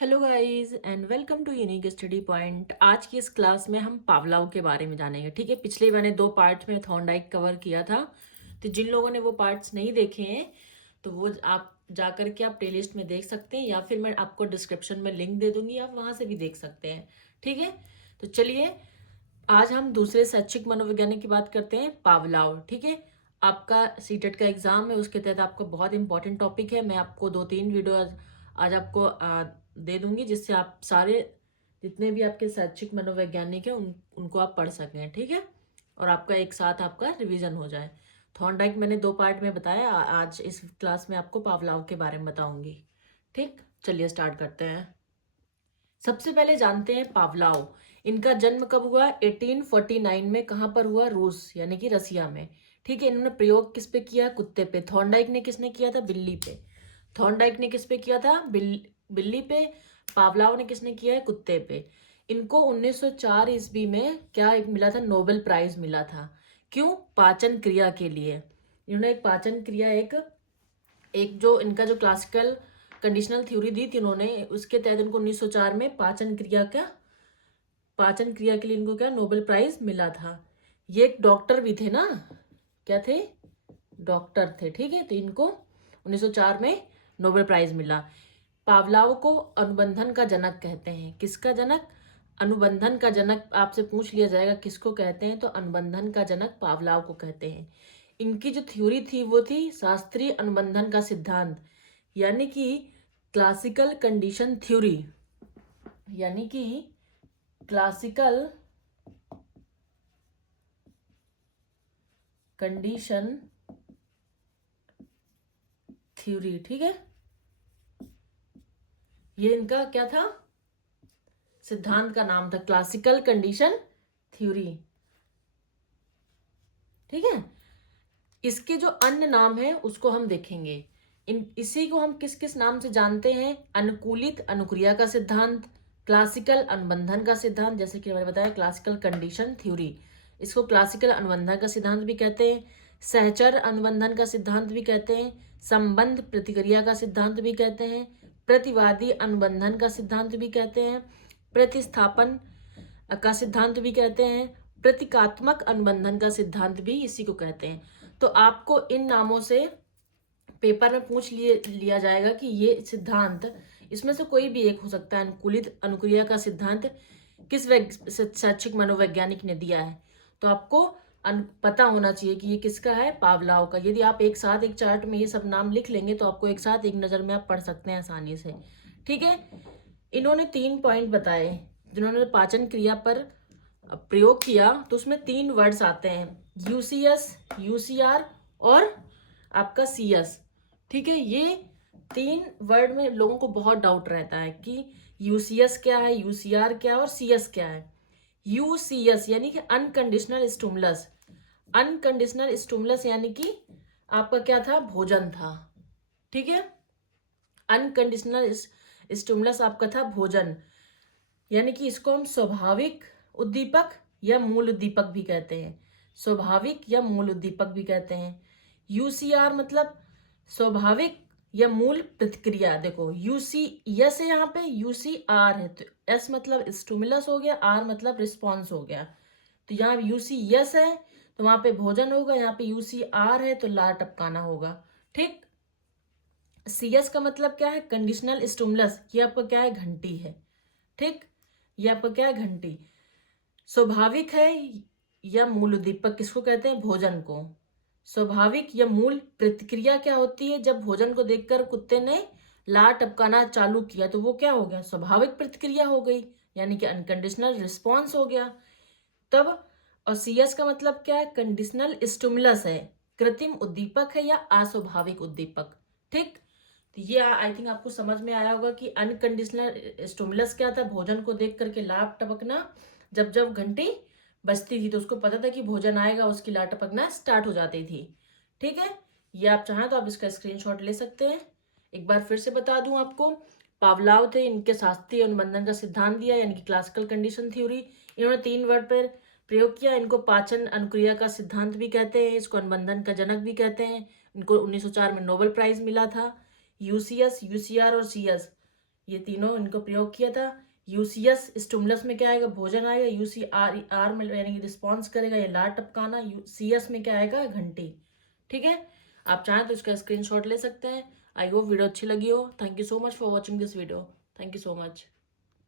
Hello guys and welcome to unique study point. आज की इस क्लास में हम पावलोव के बारे में जानेंगे। ठीक है, पिछले मैंने 2 पार्ट्स में थॉर्नडाइक कवर किया था, तो जिन लोगों ने वो पार्ट्स नहीं देखे हैं तो वो आप जा करके आप प्लेलिस्ट में देख सकते हैं, या फिर मैं आपको डिस्क्रिप्शन में लिंक दे दूंगी, आप वहां से भी देख सकते हैं। ठीक है, तो चलिए आज हम दूसरे शैक्षिक मनोवैज्ञानिक की बात करते हैं, पावलोव। ठीक है, आपका सीटेट का एग्जाम है, उसके तहत आपका बहुत इंपॉर्टेंट टॉपिक है। मैं आपको 2-3 वीडियो आज आपको दे दूंगी, जिससे आप सारे जितने भी आपके शैक्षिक मनोवैज्ञानिक हैं उनको आप पढ़ सकें। ठीक है, और आपका एक साथ आपका रिवीजन हो जाए। थॉर्नडाइक मैंने 2 पार्ट में बताया, आज इस क्लास में आपको पावलोव के बारे में बताऊंगी। ठीक, चलिए स्टार्ट करते हैं। सबसे पहले जानते हैं पावलोव। इनका जन्म कब हुआ? 1849 में। कहाँ पर हुआ? रूस यानी कि रसिया में। ठीक है, इन्होंने प्रयोग किस पे किया? कुत्ते पे। थॉर्नडाइक ने किसने किया था? बिल्ली पे। थॉर्नडाइक ने किस पे किया था? बिल्ली पे। पावलोव ने किसने किया है? कुत्ते पे। इनको 1904 ईस्वी में क्या एक मिला था? नोबेल प्राइज मिला था। क्यों? पाचन क्रिया के लिए। इन्होंने एक पाचन क्रिया एक एक जो इनका जो क्लासिकल कंडीशनल थ्योरी दी थी उन्होंने, उसके तहत इनको 1904 में पाचन क्रिया के लिए इनको क्या नोबेल प्राइज मिला था। ये एक डॉक्टर भी थे ना, क्या थे? डॉक्टर थे। ठीक है, तो इनको 1904 में नोबेल प्राइज मिला। पावलोव को अनुबंधन का जनक कहते हैं। किसका जनक? अनुबंधन का जनक। आपसे पूछ लिया जाएगा किसको कहते हैं, तो अनुबंधन का जनक पावलोव को कहते हैं। इनकी जो थ्योरी थी वो थी शास्त्रीय अनुबंधन का सिद्धांत, यानी कि क्लासिकल कंडीशन थ्योरी, यानी कि क्लासिकल कंडीशन थ्योरी। ठीक है, ये इनका क्या था? सिद्धांत का नाम था क्लासिकल कंडीशन थ्योरी। ठीक है, इसके जो अन्य नाम है उसको हम देखेंगे। इसी को हम किस किस नाम से जानते हैं? अनुकूलित अनुक्रिया का सिद्धांत, क्लासिकल अनुबंधन का सिद्धांत, जैसे कि मैंने बताया क्लासिकल कंडीशन थ्योरी, इसको क्लासिकल अनुबंधन का सिद्धांत भी कहते हैं। सहचर अनुबंधन का सिद्धांत भी कहते हैं। संबंध प्रतिक्रिया का सिद्धांत भी कहते हैं। प्रतिवादी अनुबंधन का सिद्धांत भी कहते हैं। प्रतिस्थापन का सिद्धांत भी कहते हैं। प्रतीकात्मक अनुबंधन का सिद्धांत भी इसी को कहते हैं। तो आपको इन नामों से पेपर में पूछ लिया जाएगा कि ये सिद्धांत, इसमें से कोई भी एक हो सकता है। अनुकूलित अनुक्रिया का सिद्धांत किस शैक्षिक मनोवैज्ञानिक ने दिया है, तो आपको पता होना चाहिए कि ये किसका है? पावलोव का। यदि आप एक साथ एक चार्ट में ये सब नाम लिख लेंगे तो आपको एक साथ एक नजर में आप पढ़ सकते हैं आसानी से। ठीक है, इन्होंने 3 पॉइंट बताए जिन्होंने पाचन क्रिया पर प्रयोग किया, तो उसमें 3 वर्ड्स आते हैं, यूसीएस, यूसीआर और आपका सीएस। ठीक है, ये 3 वर्ड में लोगों को बहुत डाउट रहता है कि यूसीएस क्या है, यूसीआर क्या है और सीएस क्या है। यूसीएस यानी कि अनकंडीशनल स्टिमुलस। अनकंडीशनल स्टिमुलस यानी कि आपका क्या था? भोजन था। ठीक है, अनकंडीशनल स्टिमुलस आपका था भोजन, यानी कि इसको हम स्वाभाविक उद्दीपक या मूल उद्दीपक भी कहते हैं। स्वाभाविक या मूल उद्दीपक भी कहते हैं। यूसीआर मतलब स्वाभाविक या मूल प्रतिक्रिया। देखो यूसी यस है, यहाँ पे यूसी आर है, तो एस मतलब स्टिमुलस हो गया, आर मतलब रिस्पॉन्स हो गया। तो यहाँ यूसी यस है तो वहां पे भोजन होगा, यहाँ पे यूसी आर है तो लार टपकाना होगा। ठीक, सीएस का मतलब क्या है? Conditional stimulus. ये आपका क्या है? घंटी है। ठीक, ये आपका क्या है? घंटी। स्वाभाविक है या मूल उद्दीपक किसको कहते हैं? भोजन को। स्वाभाविक या मूल प्रतिक्रिया क्या होती है? जब भोजन को देखकर कुत्ते ने लार टपकाना चालू किया तो वो क्या हो गया? स्वाभाविक प्रतिक्रिया हो गई, यानी कि अनकंडीशनल रिस्पॉन्स हो गया तब। और सीएस का मतलब क्या है? कंडीशनल स्टिमुलस है, कृत्रिम उद्दीपक है या अस्वाभाविक उद्दीपक। ठीक, तो ये आई थिंक आपको समझ में आया होगा कि अनकंडीशनल स्टिमुलस क्या था? भोजन को देख करके लार टपकना। जब जब घंटी बजती थी तो उसको पता था कि भोजन आएगा, उसकी लार टपकना स्टार्ट हो जाती थी। ठीक है, ये आप चाहें तो आप इसका स्क्रीनशॉट ले सकते हैं। एक बार फिर से बता दूं आपको, पावलोव थे, इनके शास्त्रीय अनुबंधन का सिद्धांत दिया यानी कि क्लासिकल कंडीशन थ्योरी। इन्होंने 3 वर्ड पर प्रयोग किया। इनको पाचन अनुक्रिया का सिद्धांत भी कहते हैं, इसको अनुबंधन का जनक भी कहते हैं। इनको 1904 में नोबेल प्राइज मिला था। यूसीएस, यूसीआर और सीएस, ये तीनों इनको प्रयोग किया था। यूसीएस स्टिमुलस में क्या आएगा, भोजन आएगा। यूसीआर आर में यानी कि रिस्पॉन्स करेगा, ये लार टपकाना। सीएस में क्या आएगा, घंटी। ठीक है, आप चाहें तो इसका स्क्रीनशॉट ले सकते हैं। आई होप वीडियो अच्छी लगी हो। Thank you so much for watching this video. Thank you so much.